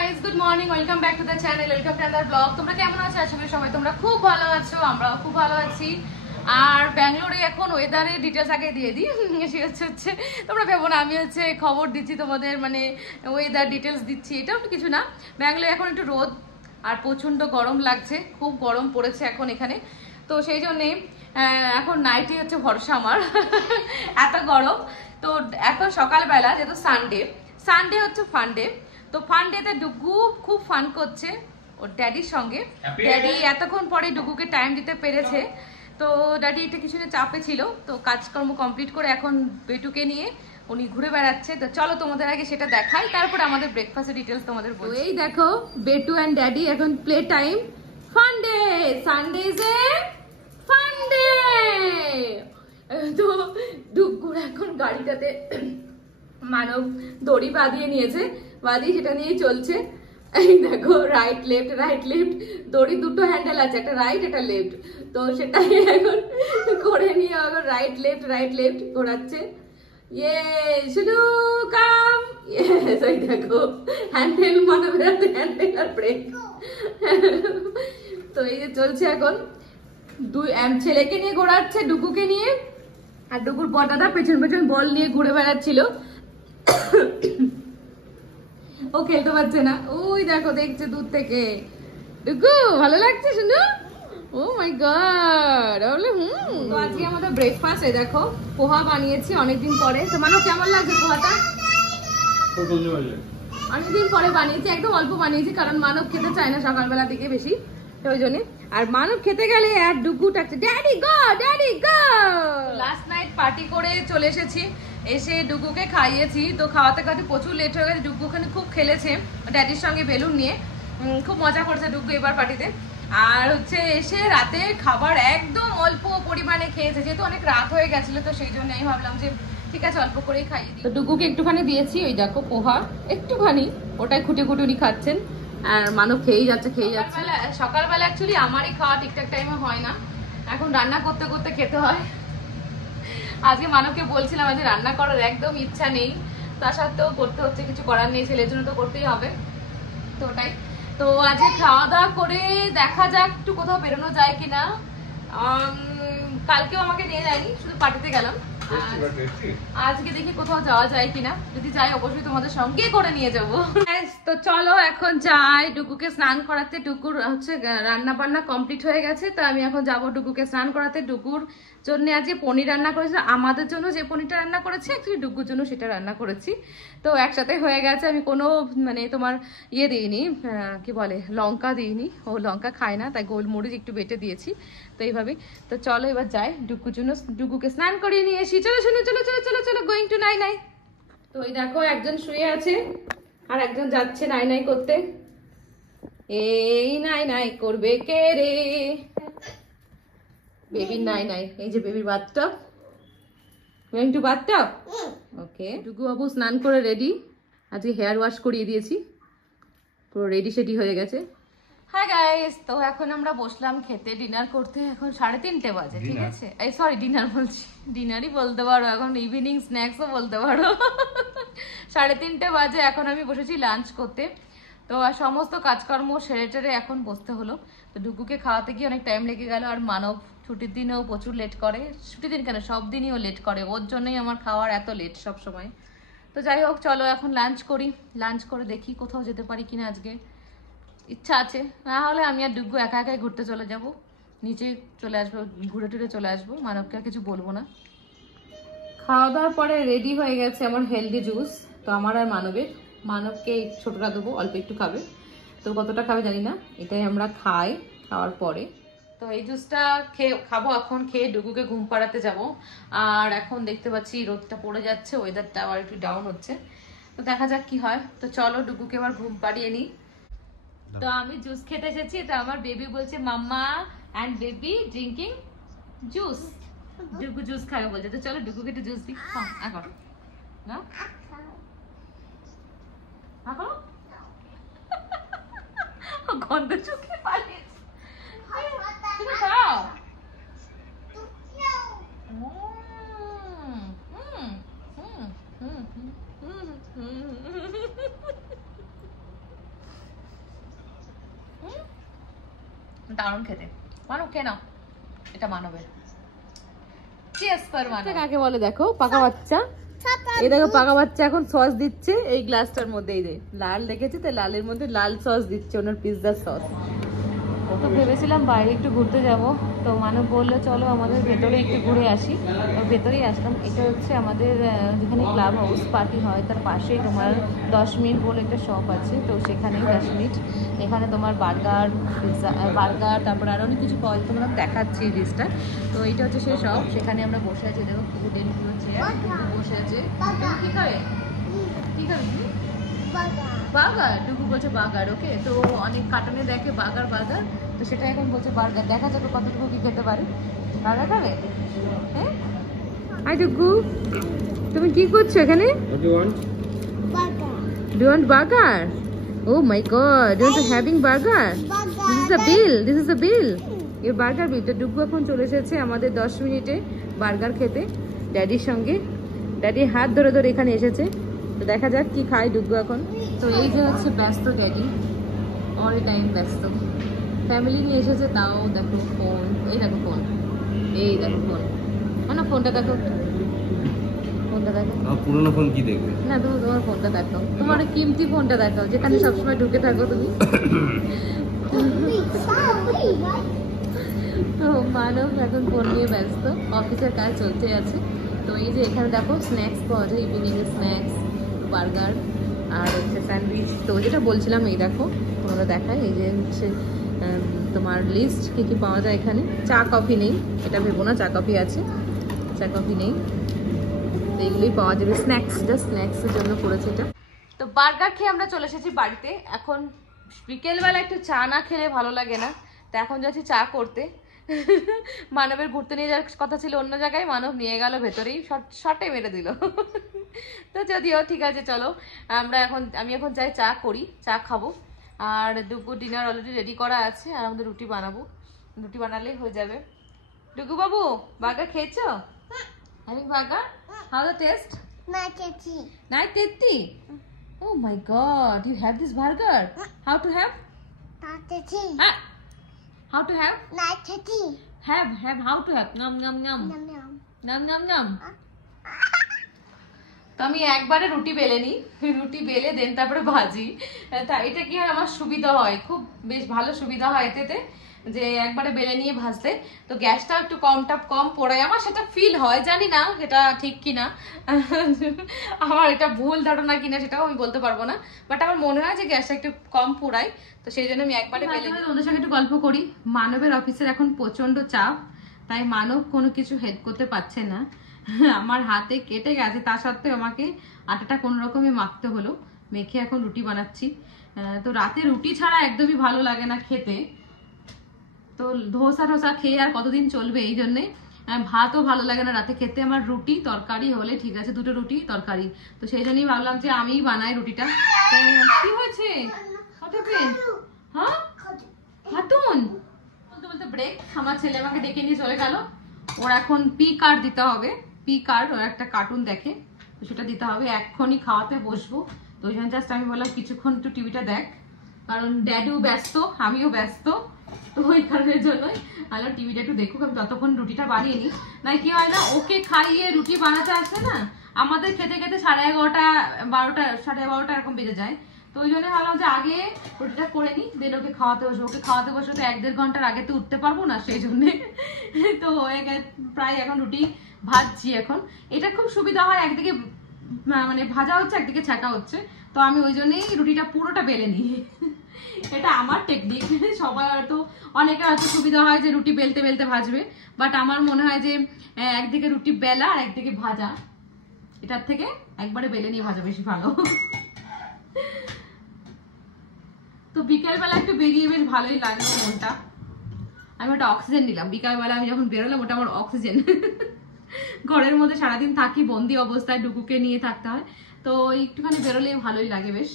Guys, good morning, welcome back to the channel, welcome to other blog. তোমরা কেমন আছো? আশা করি সবাই তোমরা খুব ভালো আছো, আমরাও খুব ভালো আছি। আর ব্যাঙ্গালোরে এখন ওয়েদারের ডিটেলস আগে দিয়ে দিই। হচ্ছে তোমরা ভেবো না আমি হচ্ছে খবর দিচ্ছি তোমাদের, মানে ওয়েদার ডিটেলস দিচ্ছি, এটাও কিছু না। ব্যাঙ্গালোরে এখন একটু রোদ আর প্রচণ্ড গরম লাগছে, খুব গরম পড়েছে এখন এখানে। তো সেই জন্যে এখন নাইটই হচ্ছে ভরসা আমার। এত গরম। তো এখন সকালবেলা যেহেতু সানডে হচ্ছে ফান্ডে, তো ফান্ডেতে ডুগু খুব ফান করছে ওর ড্যাডির সঙ্গে। ড্যাডি এতক্ষণ পরে ডুগুকে টাইম দিতে পেরেছে। তো ড্যাডি এটা কিছু চাপে ছিল, তো কাজকর্ম কমপ্লিট করে এখন বেটুকে নিয়ে উনি ঘুরে বেড়াচ্ছে। তো চলো তোমাদের আগে সেটা দেখাই, তারপরে আমাদের ব্রেকফাস্টের ডিটেলস তোমাদের বলছি। এই দেখো বেটু অ্যান্ড ড্যাডি এখন প্লে টাইম। ফান্ডে সানডেজে ফান্ডে। তো ডুগুর এখন গাড়িটাতে মানব দড়ি বাঁধিয়ে নিয়েছে, বাঁধিয়ে সেটা নিয়ে চলছে। এই দেখো রাইট লেফট দড়ি দুটো হ্যান্ডেল আছে, একটা রাইট একটা লেফট। তো সেটাই এখন করে নিয়ে আবার রাইট লেফট ঘোরাচ্ছে। ইয়ে শুধু কাম ইয়েস, এই দেখো হ্যান্ডেল মানবের হাতে হ্যান্ডেল আর ব্রেক। তো এই যে চলছে এখন। ছেলেকে নিয়ে ঘোরাচ্ছে ডুগুকে নিয়ে, আর ডুগুর বড়দাদা পেছন পেছন বল নিয়ে ঘুরে বেড়াচ্ছিল। ও খেলতে পারছে না, ওই দেখো দেখছে দূর থেকে। ডুগু ভালো লাগছে শুনো? ও মাই গড। তো আজকে আমাদের ব্রেকফাস্ট, এই দেখো পোহা বানিয়েছি অনেকদিন পরে। তো মানো কেমন লাগছে পোহাটা? অনেকদিন পরে বানিয়েছি, একদম অল্প বানিয়েছি, কারণ মানব খেতে চায় না সকালবেলা দিকে বেশি, ওই জন্য। আর মানব খেতে গেলে আর ডুগু ডাকছে ড্যাডি গো। লাস্ট নাইট পার্টি করে চলে এসেছি, এসে ডুগুকে খাইয়েছি। তো খাওয়াতে খাওয়াতে প্রচুর লেট হয়ে গেছে। ডুগু ওখানে খুব খেলেছে ড্যাডির সঙ্গে বেলুন নিয়ে, খুব মজা করেছে ডুগু এবার পার্টিতে। আর হচ্ছে এসে রাতে খাবার একদম অল্প পরিমাণে খেয়েছে, যেহেতু অনেক রাত হয়ে গেছিল। তো সেই জন্য আমি ভাবলাম যে ঠিক আছে অল্প করেই খাই। তো ডুগুকে একটুখানি দিয়েছি, ওই দেখো পোহা একটুখানি, ওটাই খুঁটে উনি খাচ্ছেন। আর মানব খেয়েই যাচ্ছে। সকালবেলা অ্যাকচুয়ালি আমারই খাওয়া ঠিকঠাক টাইমে হয় না, এখন রান্না করতে করতে খেতে হয়। আজকে মানবকে বলছিলাম আজকে রান্না করার একদম ইচ্ছা নেই, তা সত্ত্বেও করতে হচ্ছে, কিছু করার নেই, ছেলের জন্য তো করতেই হবে। তো ওটাই। তো আজকে খাওয়া দাওয়া করে দেখা যাক একটু কোথাও বেরোনো যায় কিনা। কালকেও আমাকে নিয়ে যায়নি, শুধু পার্টিতে গেলাম। আজকে দেখি কোথাও যাওয়া যায় কিনা, যদি যাই অবশ্যই তোমাদের সঙ্গে করে নিয়ে যাবো। তো চলো এখন যাই ডুগুকে স্নান করাতে। ডুগুর হচ্ছে রান্না বান্না কমপ্লিট হয়ে গেছে, তো আমি এখন যাবো ডুগুকে স্নান করাতে। ডুগুর জন্য আজকে পনির রান্না করেছি, আমাদের জন্য যে পনিরটা রান্না করেছি অ্যাকচুয়ালি ডুগুর জন্য সেটা রান্না করেছি। তো একসাথে হয়ে গেছে। আমি কোনো মানে তোমার ইয়ে দিইনি, কি বলে লঙ্কা দিইনি, ও লঙ্কা খায় না, তাই গোলমরিচ একটু বেটে দিয়েছি। তো এইভাবেই। তো চলো এবার যাই ডুগুর জন্য, ডুগুকে স্নান করিয়ে নিয়ে এসি। চলো চলো গোয়িং টু নাই। তো এই দেখো একজন শুয়ে আছে আর একজন যাচ্ছে নাই করতে। এই নাই করবে কে রে? বেবির নাই, এই যে বেবির bathtub. Going to bathtub. Okay, Dugu বাবু স্নান করে রেডি। আজকে হেয়ার ওয়াশ করিয়ে দিয়েছি, পুরো রেডি সেডি হয়ে গেছে। হাই গাইস, তো এখন আমরা বসলাম খেতে, ডিনার করতে। এখন 3:30 বাজে, ঠিক আছে? এই সরি, ডিনার বলছি, ডিনারই বলতে পারো, এখন ইভিনিং স্ন্যাক্সও বলতে পারো। 3:30 বাজে, এখন আমি বসেছি লাঞ্চ করতে। তো আর সমস্ত কাজকর্ম সেরে টেরে এখন বসতে হলো। তো ডুগুকে খাওয়াতে গিয়ে অনেক টাইম লেগে গেল। আর মানব ছুটির দিনেও প্রচুর লেট করে, ছুটির দিন কেন সব দিনই ও লেট করে, ওর জন্যই আমার খাওয়ার এত লেট সব সময়। তো যাই হোক চলো এখন লাঞ্চ করি, লাঞ্চ করে দেখি কোথাও যেতে পারি কিনা। আজকে ইচ্ছা আছে, না হলে আমি আর ডুগু একা একাই ঘুরতে চলে যাব, নিচে চলে আসবো, ঘুরে টুরে চলে আসবো, মানবকে আর কিছু বলবো না। খাওয়া দাওয়ার পরে রেডি হয়ে গেছে আমার হেলদি জুস। তো আমার আর মানবকে ছোটটা দেবো, অল্প একটু খাবে, তো কতটা খাবে জানি না, এটাই আমরা খাই খাওয়ার পরে। তো এই জুসটা খাবো এখন, খেয়ে ডুগুকে ঘুম পাড়াতে যাব। আর এখন দেখতে পাচ্ছি রোদটা পড়ে যাচ্ছে, ওয়েদারটা আবার একটু ডাউন হচ্ছে, তো দেখা যাক কি হয়। তো চলো ডুগুকে এবার ঘুম পাড়িয়ে নিই। তো আমি জুস খেতে এসেছি, তো আমার বেবি বলছে mama and baby drinking juice, Dugu juice খাবে বলছে। তো চলো ডুগুকে একটু জুস দিই। এখন না গন্ধ চোখে পালিয়েছে, খাও। দারুণ খেতে। মানব কে নাও, এটা মানবের। চিয়ার্স ফর মানব। কাকে বলে দেখো, পাকা বাচ্চা। এই দেখো পাকা বাচ্চা এখন সস দিচ্ছে এই গ্লাসটার মধ্যে। এই যে লাল দেখেছে, তো লালের মধ্যে লাল সস দিচ্ছে, ওনার পিৎজার সস। তো ভেবেছিলাম বাইরে একটু ঘুরতে যাব, তো মানব বললো চলো আমাদের ভেতরে একটু ঘুরে আসি। তো ভেতরেই আসলাম। এটা হচ্ছে আমাদের যেখানে ক্লাব হাউস পার্টি হয় তার পাশেই তোমার 10 মিনিট বলে একটা শপ আছে, তো সেখানেই 10 মিনিট। এখানে তোমার বার্গার, পিৎজা, বার্গার, তারপর আরও অনেক কিছু পাওয়া যায়, তোমরা দেখাচ্ছি লিস্টটা। তো এইটা হচ্ছে সেই শপ, সেখানে আমরা বসে আছি। দেখো হোটেল পুরো চেয়ার বসে আছে। কী খাবে, কী খাবে তুমি? বার্গার। ডুগু বলছে বার্গার। ওকে, তো অনেক কার্টুনে দেখে বার্গার বার্গার, তো সেটা এখন বলছে বার্গার। দেখা যাবে কতটুকু কি খেতে পারে। বার্গার খাবে? হ্যাঁ। আই ডুগু, তুমি কি করছো এখানে? Do you want burger? Oh my god, you are having burger? This is the bill, this is the bill, your burger bill. তো ডুগু এখন চলে এসেছে আমাদের 10 মিনিটে বার্গার খেতে ড্যাডির সঙ্গে। ড্যাডি হাত ধরে ধরে এখানে এসেছে, তো দেখা যাক কি খায় ডুগু এখন। তো এই যে হচ্ছে ব্যস্ত ড্যাডি, অল টাইম ব্যস্ত। ফ্যামিলি নিয়ে এসেছে, তাও দেখো ফোন। এই দেখো ফোন, এই দেখো ফোন। না ফোনটা দেখো, ফোনটা দেখো। পুরনো ফোন কি দেখবে? না তুমি তোমার ফোনটা দেখো, তোমার কিমতি ফোনটা দেখো যেখানে সবসময় ঢুকে থাকো তুমি। তো মানব এখন ফোন নিয়ে ব্যস্ত, অফিসের কাজ চলতে আছে। তো এই যে এখানে দেখো স্ন্যাক্স পাওয়া যায়, ইভিনিংয়ের স্ন্যাক্স, বার্গার আর হচ্ছে স্যান্ডউইচ। তো যেটা বলছিলাম এই দেখো তোমরা দেখায়, এই যে হচ্ছে তোমার লিস্ট কী কী পাওয়া যায় এখানে। চা কফি নেই, এটা ভেবো না চা কফি আছে, চা কফি নেই। তো এইগুলোই পাওয়া যাবে, স্ন্যাক্স, জাস্ট স্ন্যাক্সের জন্য করেছে এটা। তো বার্গার খেয়ে আমরা চলে এসেছি বাড়িতে। এখন বিকেলবেলা একটু চা না খেলে ভালো লাগে না, তো এখন যাচ্ছি চা করতে। মানবের ঘুরতে নিয়ে যাওয়ার কথা ছিল অন্য জায়গায়, মানব নিয়ে গেল ভেতরেই, শর্টে মেরে দিল। তো যদিও ঠিক আছে, চলো আমি এখন চাই চা করি, চা খাবো। আর দুপুর ডিনার অলরেডি রেডি করা আছে, আর আমাদের রুটি বানাবো, রুটি বানালেই হয়ে যাবে। ডুগু বাবু বার্গার খেয়েছো? Having burger, how the test? Nice tasty. Oh my god, you have this burger? How to have? Ah. How to have? Have, how to have? Nom nom nom. Nom nom nom. তো আমি একবারে রুটি বেলে নিই, রুটি বেলে দেন তারপরে ভাজি। তা এটা কি হয়, আমার সুবিধা হয়, খুব বেশ ভালো সুবিধা হয় এতে, যে একবারে বেলে নিয়ে ভাজতে। তো গ্যাসটা একটু কম পোড়ায়, আমার সেটা ফিল হয়, জানি না এটা ঠিক কিনা, আমার এটা ভুল ধারণা কিনা সেটাও আমি বলতে পারবো না, বাট আমার মনে হয় যে গ্যাসটা একটু কম পোড়ায়, তো সেই জন্য আমি একবারে বেলে নিই। ওদের সঙ্গে একটু গল্প করি। মানবের অফিসের এখন প্রচন্ড চাপ, তাই মানব কোনো কিছু হেল্প করতে পারছে না। আমার হাতে কেটে গেছে, তা সত্ত্বেও আমাকে আটাটা কোনো রকমই মাখতে হলো, মেখে এখন রুটি বানাচ্ছি। তো রাতে রুটি ছাড়া একদমই ভালো লাগে না খেতে, তো ধোসা খেয়ে আর কতদিন চলবে, এই জন্যে ভাতও ভালো লাগে না রাতে খেতে। আমার রুটি তরকারি হলে ঠিক আছে, 2টো রুটি তরকারি, তো সেই জন্যই ভাবলাম যে আমিই বানাই রুটিটা। কি হয়েছে? হ্যাঁ হাতুন বলতে বলতে ব্রেক, আমার ছেলে আমাকে ডেকে নিয়ে চলে গেল। ওর এখন পি কার্ড দিতে হবে, পি কার্ড, ওর একটা কার্টুন দেখে, তো সেটা দিতে হবে। এক্ষুনি খাওয়াতে বসবো, তো ওই জন্য জাস্ট আমি বললাম কিছুক্ষণ একটু টিভিটা দেখ, কারণ ড্যাডিও ব্যস্ত, আমিও ব্যস্ত, তো ওই কারণের জন্যই আলো টিভিটা একটু দেখুক, আমি ততক্ষণ রুটিটা বানিয়ে নিই। না কি হয় না, ওকে খাইয়ে রুটি বানাতে আসে না, আমাদের খেতে খেতে 11:30, 12টা, 12:30 এরকম বেজে যায়। তো ওই জন্য ভাবলাম যে আগে রুটিটা করে নিই, দেন ওকে খাওয়াতে বসবো। ওকে খাওয়াতে বসবো তো 1-1.5 ঘন্টার আগে তো উঠতে পারবো না, সেই জন্যে তো হয়ে গেছে প্রায়। এখন রুটি ভাজছি। এখন এটা খুব সুবিধা হয়, একদিকে মানে ভাজা হচ্ছে, একদিকে ছাঁকা হচ্ছে, তো আমি ওই জন্যই রুটিটা পুরোটা বেলে নিই। এটা আমার টেকনিক। সবাই হয়তো, অনেকের হয়তো সুবিধা হয় যে রুটি বেলতে বেলতে ভাজবে, বাট আমার মনে হয় যে একদিকে রুটি বেলা আর একদিকে ভাজা, এটার থেকে একবারে বেলে নিয়ে ভাজা বেশি ভালো। তো বিকেলবেলা একটু বেরিয়ে বেশ ভালোই লাগলো মনটা। আমি ওটা অক্সিজেন নিলাম, বিকালবেলা আমি যখন বেরোলাম ওটা আমার অক্সিজেন। ঘরের মধ্যে সারাদিন থাকি বন্দি অবস্থায়, ডুকুকে নিয়ে থাকতে হয়, তো একটুখানি বেরোলে ভালোই লাগে বেশ।